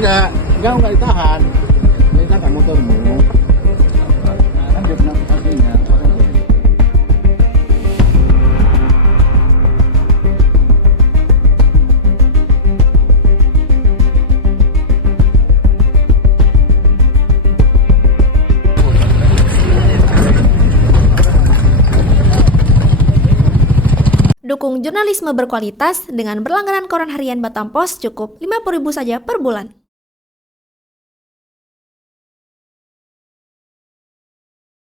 Enggak ditahan. Ini kan motormu. Kan dia pernah pastinya. Dukung jurnalisme berkualitas dengan berlangganan koran harian Batam Pos cukup 50.000 saja per bulan.